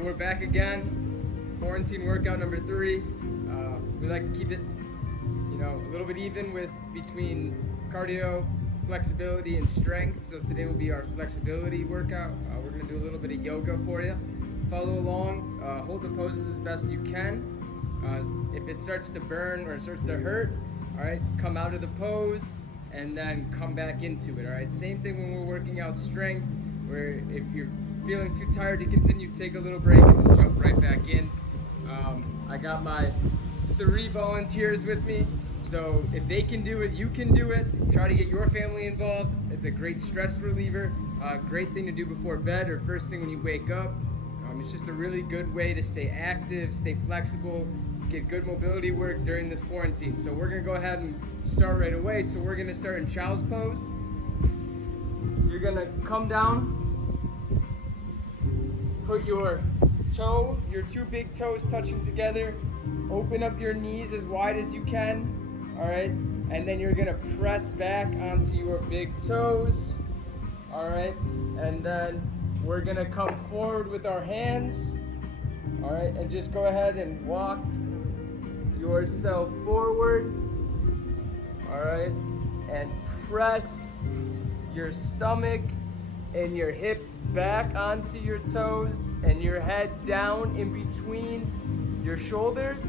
So we're back again, quarantine workout number 3. We like to keep it, a little bit even with between cardio, flexibility, and strength. So today will be our flexibility workout. We're going to do a little bit of yoga for you. Follow along, hold the poses as best you can. If it starts to burn or it starts to hurt, all right, come out of the pose and then come back into it, all right? Same thing when we're working out strength, where if you're feeling too tired to continue, take a little break and then jump right back in. I got my 3 volunteers with me, so if they can do it, you can do it. Try to get your family involved. It's a great stress reliever, great thing to do before bed or first thing when you wake up. It's just a really good way to stay active, stay flexible, get good mobility work during this quarantine. So we're gonna go ahead and start right away. So we're gonna start in child's pose. You're gonna come down, put your 2 big toes touching together, open up your knees as wide as you can, all right? And then you're gonna press back onto your big toes, all right? And then we're gonna come forward with our hands, all right? And just go ahead and walk yourself forward, all right? And press your stomach and your hips back onto your toes and your head down in between your shoulders,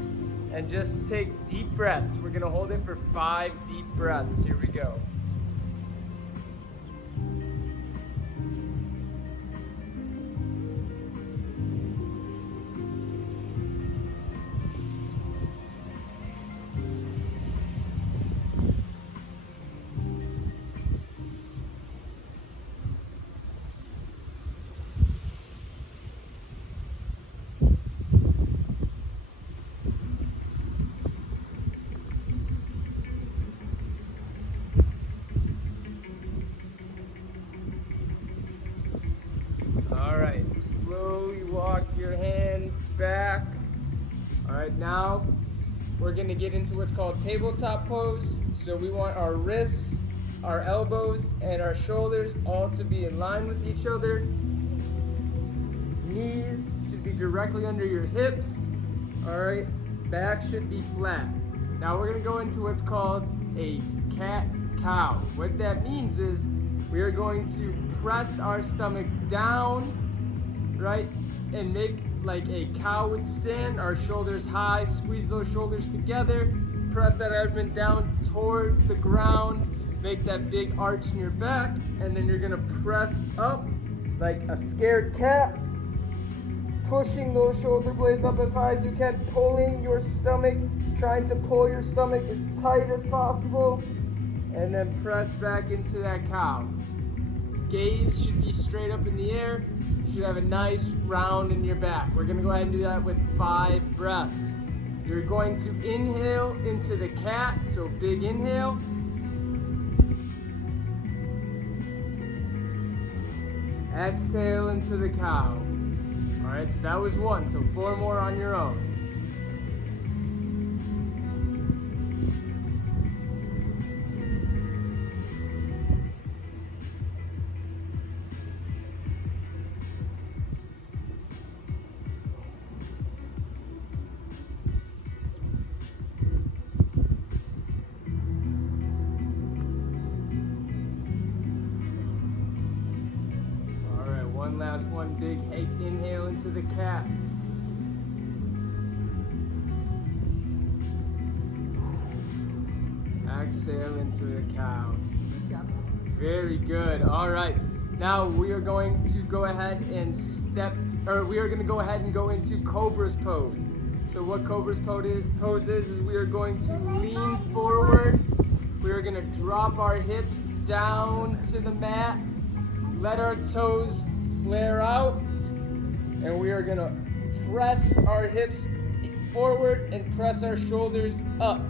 and just take deep breaths. We're gonna hold it for 5 deep breaths. Here we go. Alright, slowly walk your hands back. Alright, now we're going to get into what's called tabletop pose. So we want our wrists, our elbows, and our shoulders all to be in line with each other. Knees should be directly under your hips. Alright, back should be flat. Now we're going to go into what's called a cat-cow. What that means is we are going to press our stomach down, right, and make like a cow would stand, our shoulders high, squeeze those shoulders together, press that abdomen down towards the ground, make that big arch in your back, and then you're gonna press up like a scared cat, pushing those shoulder blades up as high as you can, pulling your stomach, trying to pull your stomach as tight as possible, and then press back into that cow. Gaze should be straight up in the air. You should have a nice round in your back. We're gonna go ahead and do that with 5 breaths. You're going to inhale into the cat, so big inhale. Exhale into the cow. All right, so that was 1, so 4 more on your own. Last one, big inhale into the cat. Exhale into the cow. Very good. All right. Now we are going to go ahead and go into Cobra's pose. So what Cobra's pose is we are going to lean forward. We are going to drop our hips down to the mat. Let our toes flare out, and we are gonna press our hips forward and press our shoulders up.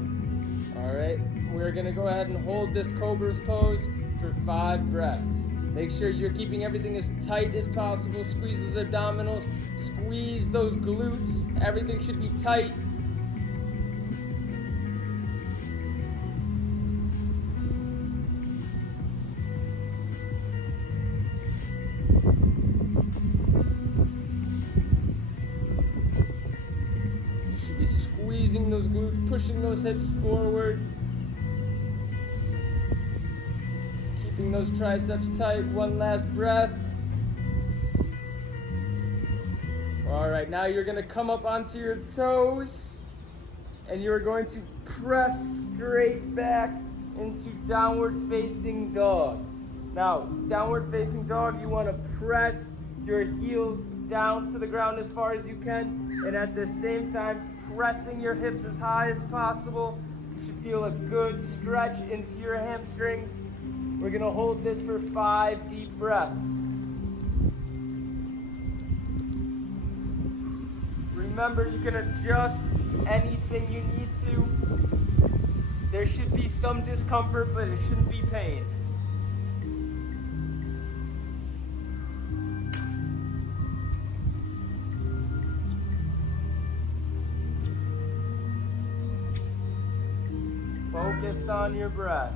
All right, we're gonna go ahead and hold this Cobra's pose for 5 breaths. Make sure you're keeping everything as tight as possible. Squeeze those abdominals, squeeze those glutes. Everything should be tight. those glutes, pushing those hips forward. Keeping those triceps tight. One last breath. All right, now you're gonna come up onto your toes and you're going to press straight back into downward facing dog. Now, downward facing dog, you wanna press your heels down to the ground as far as you can, and at the same time, pressing your hips as high as possible. You should feel a good stretch into your hamstrings. We're gonna hold this for 5 deep breaths. Remember, you can adjust anything you need to. There should be some discomfort, but it shouldn't be pain. Focus on your breath.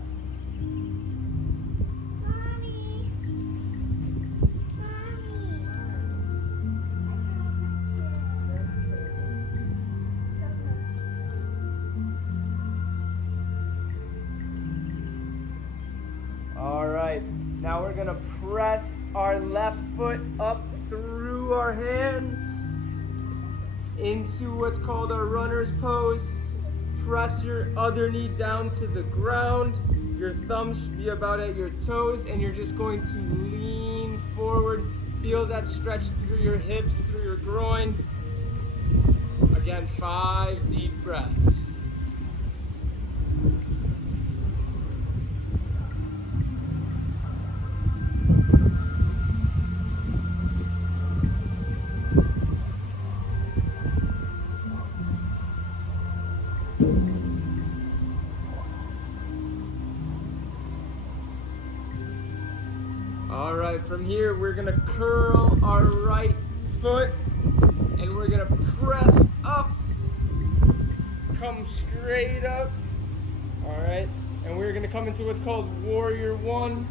All right, now we're gonna press our left foot up through our hands into what's called our runner's pose. Press your other knee down to the ground. Your thumbs should be about at your toes, and you're just going to lean forward. Feel that stretch through your hips, through your groin. Again, 5 deep breaths. All right, from here, we're gonna curl our right foot and we're gonna press up, come straight up. All right, and we're gonna come into what's called Warrior One.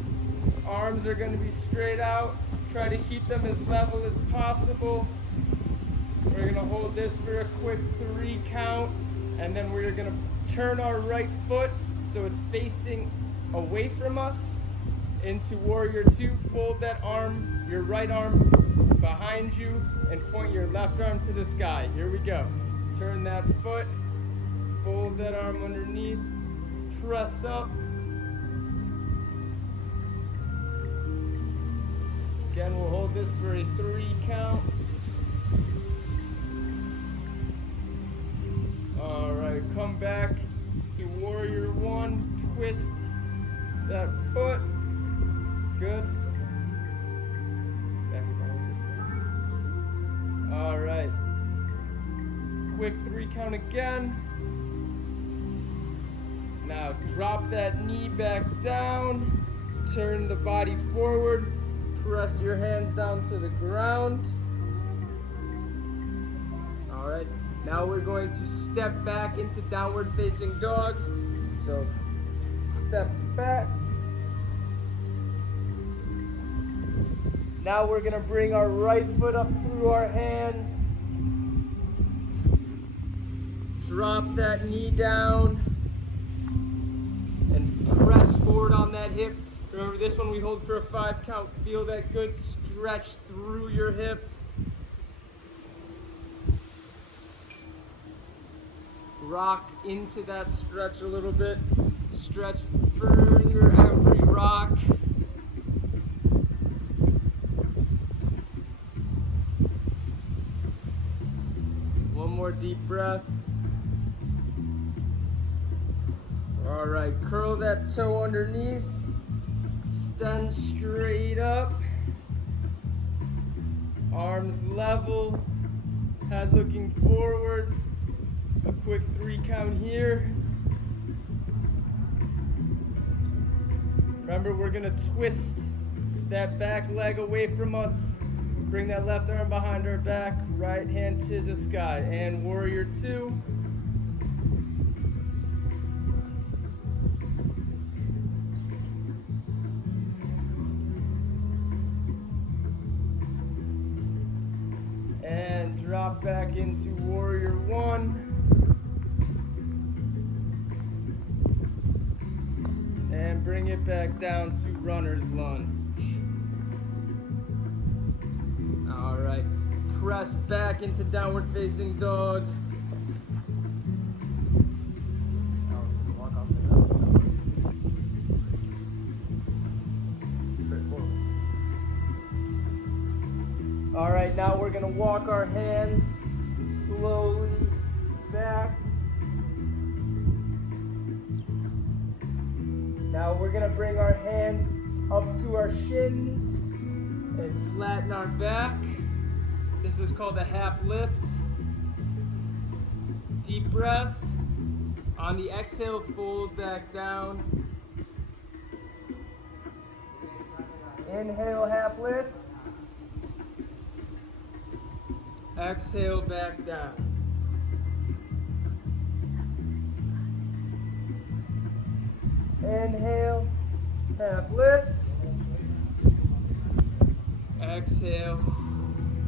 Arms are gonna be straight out. Try to keep them as level as possible. We're gonna hold this for a quick 3 count, and then we're gonna turn our right foot so it's facing away from us into Warrior Two. Fold that arm, your right arm behind you, and point your left arm to the sky. Here we go. Turn that foot, fold that arm underneath, press up. Again, we'll hold this for a 3 count. All right, come back to Warrior One, twist that foot. Good. Back it down. All right. Quick 3 count again. Now drop that knee back down. Turn the body forward. Press your hands down to the ground. All right. Now we're going to step back into downward facing dog. So step back. Now we're gonna bring our right foot up through our hands. Drop that knee down and press forward on that hip. Remember, this one we hold for a 5 count. Feel that good stretch through your hip. Rock into that stretch a little bit. Stretch further every rock. One more deep breath. All right, curl that toe underneath. Extend straight up. Arms level. Head looking forward. A quick 3 count here. Remember, we're gonna twist that back leg away from us. Bring that left arm behind our back, right hand to the sky. And Warrior Two. And drop back into Warrior One. bring it back down to runner's lunge. All right, press back into downward facing dog. All right, now we're gonna walk our hands slowly back. Now we're gonna bring our hands up to our shins and flatten our back. This is called a half lift. Deep breath. On the exhale, fold back down. Inhale, half lift. Exhale, back down. Inhale, half lift. Exhale,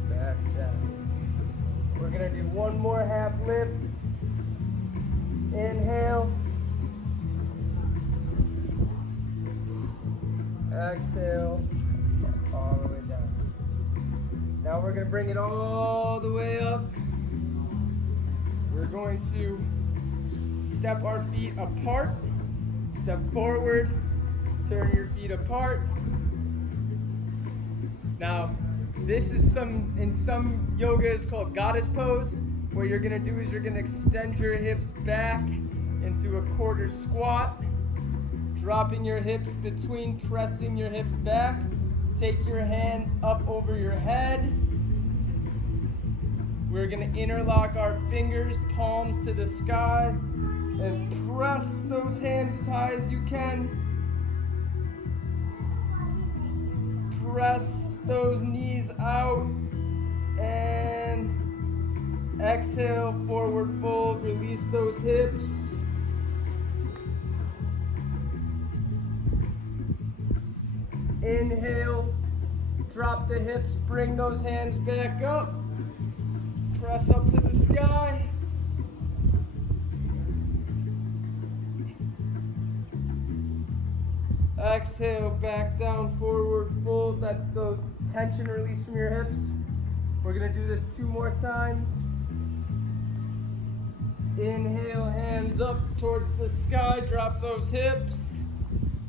back down. We're gonna do one more half lift. Inhale. Exhale, all the way down. Now we're gonna bring it all the way up. We're going to step our feet apart. Step forward, turn your feet apart. Now, this is in some yoga is called goddess pose. What you're gonna do is you're gonna extend your hips back into a quarter squat, dropping your hips between, pressing your hips back. Take your hands up over your head. We're gonna interlock our fingers, palms to the sky, and press those hands as high as you can. Press those knees out and exhale, forward fold, release those hips. Inhale, drop the hips, bring those hands back up. Press up to the sky. Exhale, back down, forward fold. Let those tension release from your hips. We're gonna do this 2 more times. Inhale, hands up towards the sky. Drop those hips.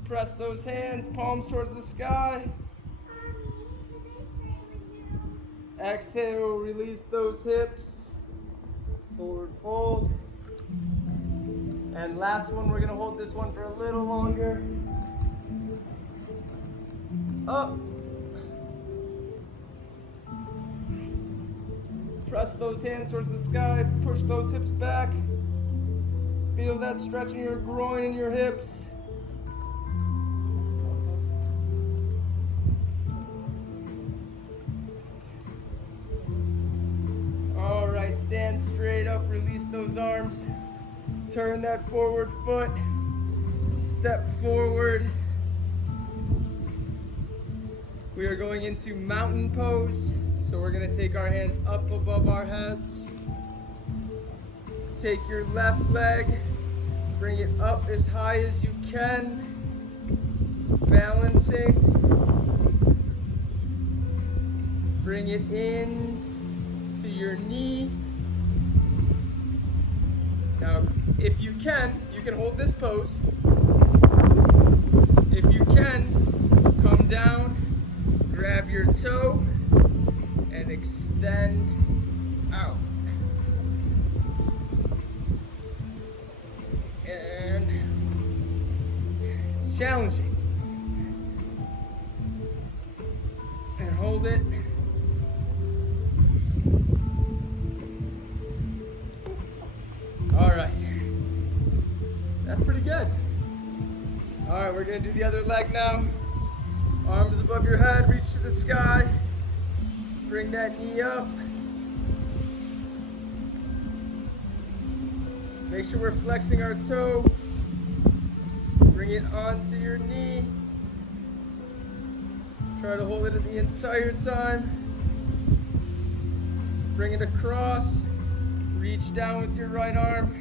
Press those hands, palms towards the sky. Exhale, release those hips. Forward fold. And last one, we're gonna hold this one for a little longer. Up. Press those hands towards the sky, push those hips back. Feel that stretch in your groin and your hips. All right, stand straight up, release those arms. Turn that forward foot, step forward. We are going into mountain pose. So we're gonna take our hands up above our heads. Take your left leg, bring it up as high as you can. Balancing. Bring it in to your knee. Now, if you can hold this pose. If you can, come down, grab your toe, and extend out. And it's challenging. And hold it. All right. That's pretty good. All right, we're gonna do the other leg now. Arms above your head, reach to the sky. Bring that knee up. Make sure we're flexing our toe. Bring it onto your knee. Try to hold it the entire time. Bring it across. Reach down with your right arm.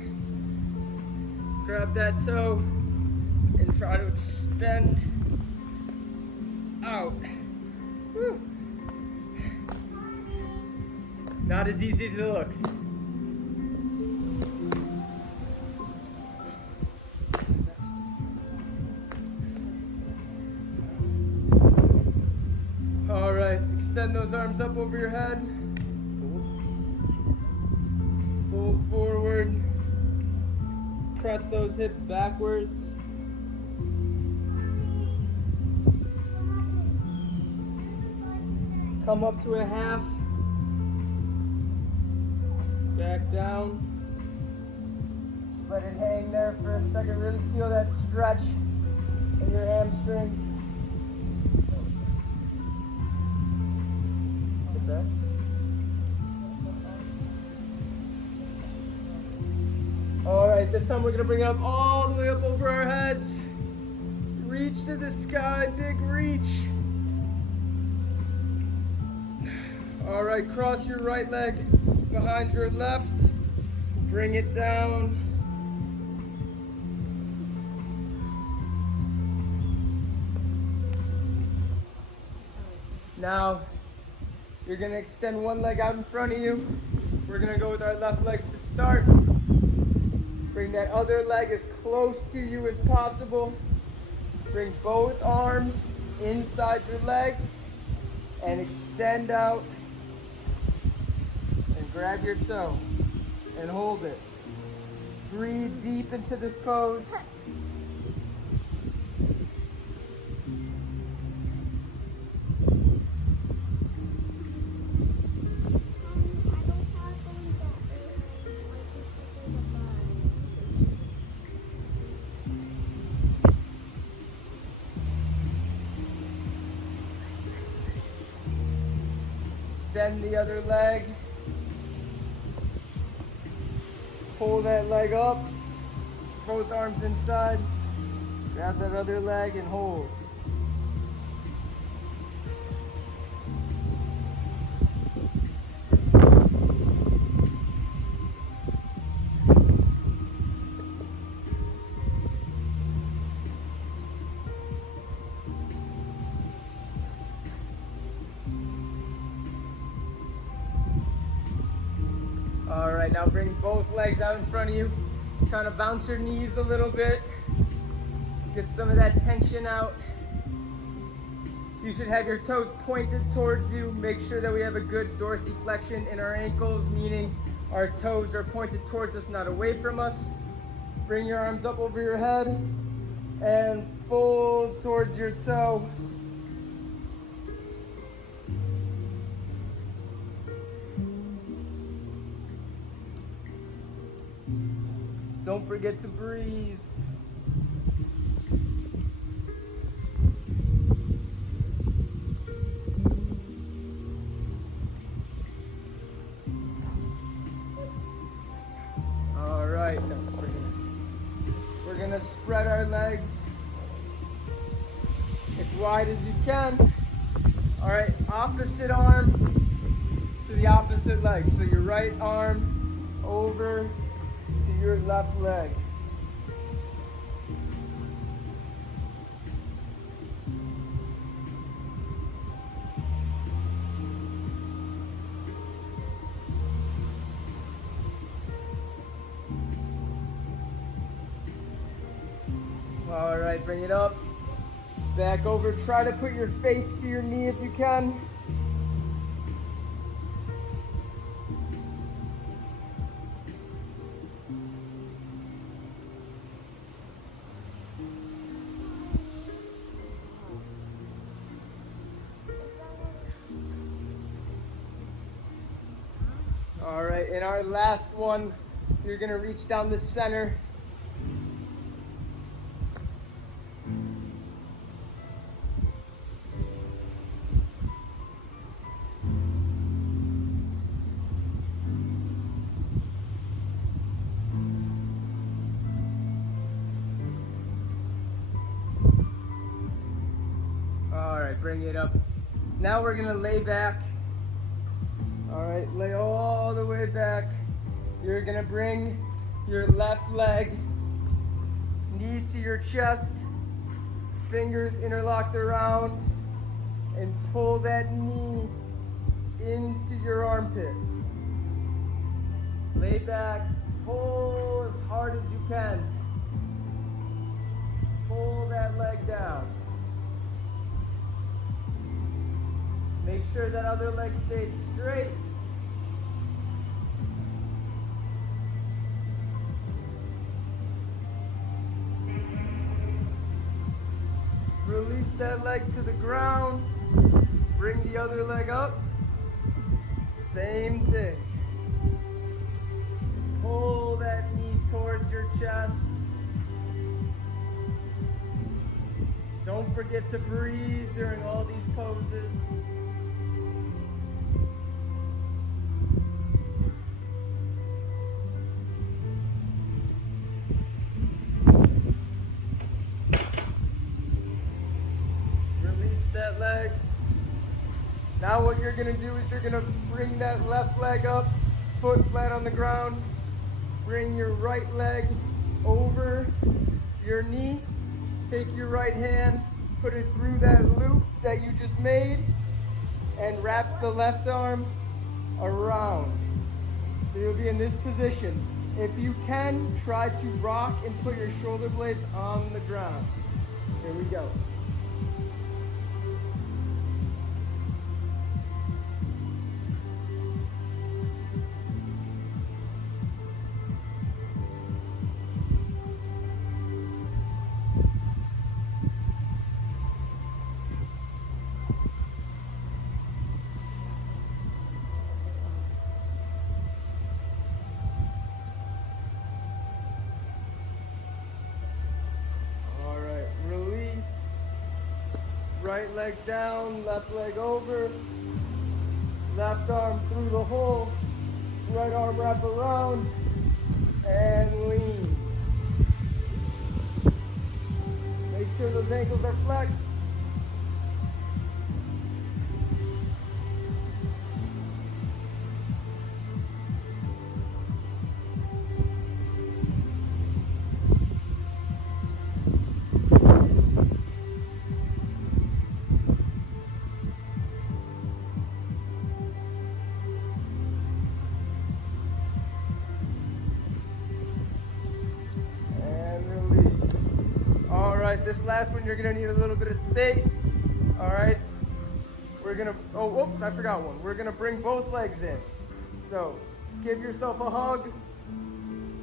Grab that toe. and try to extend out. Woo. Not as easy as it looks. All right, extend those arms up over your head. Fold forward. Press those hips backwards. Come up to a half. Back down. Just let it hang there for a second. Really feel that stretch in your hamstring. Sit back. All right, this time we're gonna bring it up all the way up over our heads. Reach to the sky, big reach. All right, cross your right leg behind your left. Bring it down. Now, you're gonna extend one leg out in front of you. We're gonna go with our left legs to start. Bring that other leg as close to you as possible. Bring both arms inside your legs and extend out. And grab your toe and hold it. Breathe deep into this pose. Extend the other leg. Pull that leg up. Both arms inside. Grab that other leg and hold. All right, now bring both legs out in front of you. Try to bounce your knees a little bit. Get some of that tension out. You should have your toes pointed towards you. Make sure that we have a good dorsiflexion in our ankles, meaning our toes are pointed towards us, not away from us. Bring your arms up over your head and fold towards your toe. Don't forget to breathe. All right, no, we're gonna spread our legs as wide as you can. All right, opposite arm to the opposite leg. So your right arm over to your left leg. All right, bring it up, back over. Try to put your face to your knee if you can. All right, in our last one, you're gonna reach down the center. All right, bring it up. Now we're gonna lay back. All right, lay all the way back. You're gonna bring your left leg Knee to your chest, fingers interlocked around, and pull that knee into your armpit. Lay back, pull as hard as you can. Pull that leg down. Make sure that other leg stays straight. Release that leg to the ground. Bring the other leg up. Same thing. Pull that knee towards your chest. Don't forget to breathe during all these poses. Release that leg. Now what you're going to do is you're going to bring that left leg up, foot flat on the ground. Bring your right leg over your knee. Take your right hand, put it through that loop that you just made, and wrap the left arm around. So you'll be in this position. If you can, try to rock and put your shoulder blades on the ground. Here we go. Right leg down, left leg over, left arm through the hole, right arm wrap around, and lean. Make sure those ankles are flexed. This last one, you're gonna need a little bit of space. All right, we're gonna, oh, whoops, I forgot one. We're gonna bring both legs in. So give yourself a hug,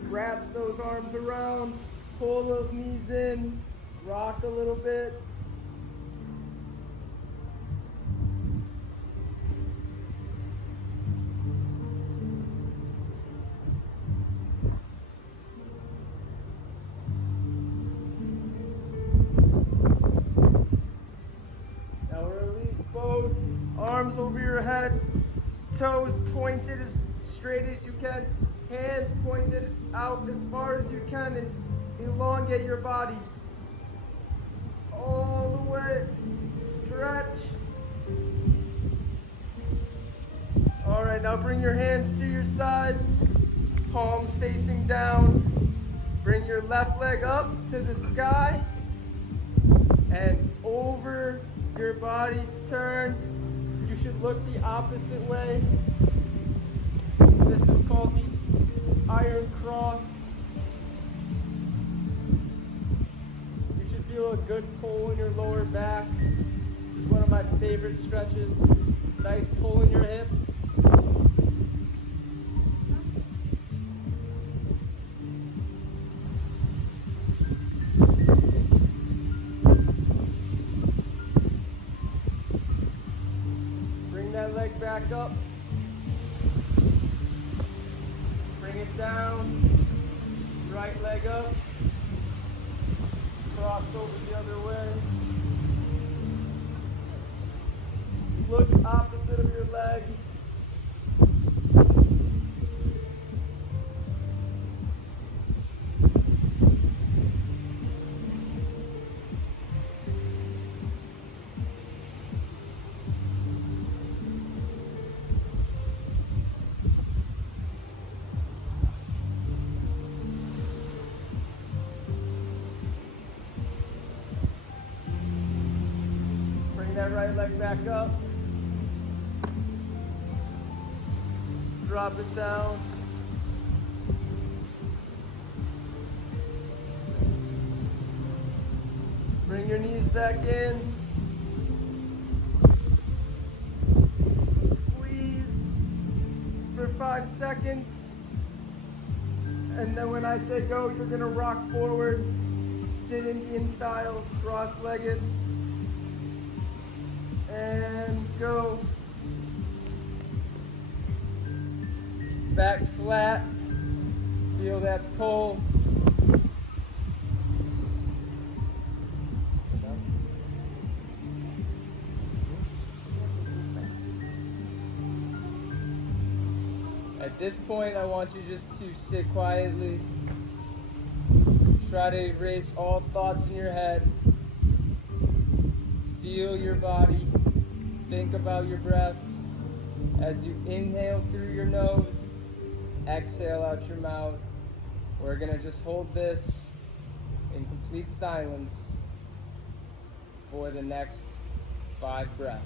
wrap those arms around, pull those knees in, rock a little bit. Arms over your head, toes pointed as straight as you can, hands pointed out as far as you can, and elongate your body all the way. Stretch. All right, now bring your hands to your sides, palms facing down. Bring your left leg up to the sky and over your body. Turn. You should look the opposite way. This is called the iron cross. You should feel a good pull in your lower back. This is one of my favorite stretches. Nice pull in your hip. Leg back up, bring it down, right leg up, cross over the other way, look opposite of your leg. that right leg back up. Drop it down. Bring your knees back in. Squeeze for 5 seconds. And then when I say go, you're gonna rock forward. Sit Indian style, cross-legged. And go. Back flat. Feel that pull. At this point, I want you just to sit quietly. Try to erase all thoughts in your head. Feel your body. Think about your breaths. As you inhale through your nose, exhale out your mouth. We're gonna just hold this in complete silence for the next 5 breaths.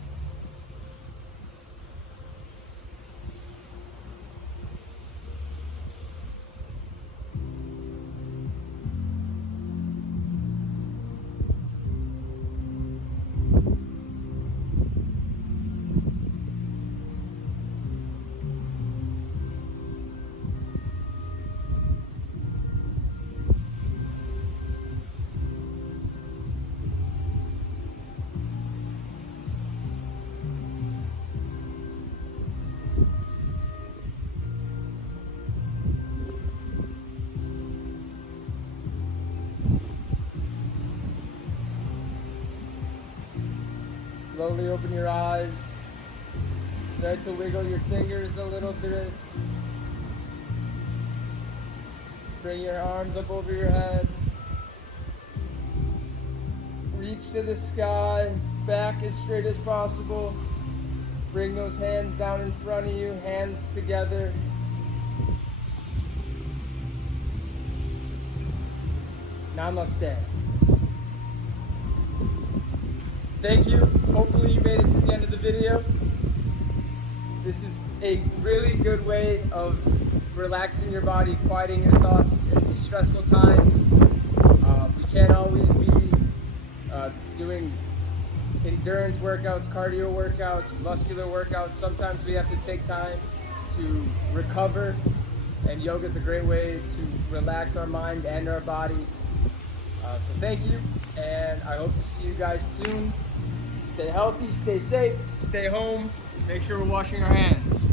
Slowly open your eyes. Start to wiggle your fingers a little bit. Bring your arms up over your head. Reach to the sky, back as straight as possible. Bring those hands down in front of you, hands together. Namaste. Thank you. Hopefully you made it to the end of the video. This is a really good way of relaxing your body, quieting your thoughts in these stressful times. We can't always be doing endurance workouts, cardio workouts, muscular workouts. Sometimes we have to take time to recover, and yoga is a great way to relax our mind and our body. So thank you, and I hope to see you guys soon. Stay healthy, stay safe, stay home. Make sure we're washing our hands.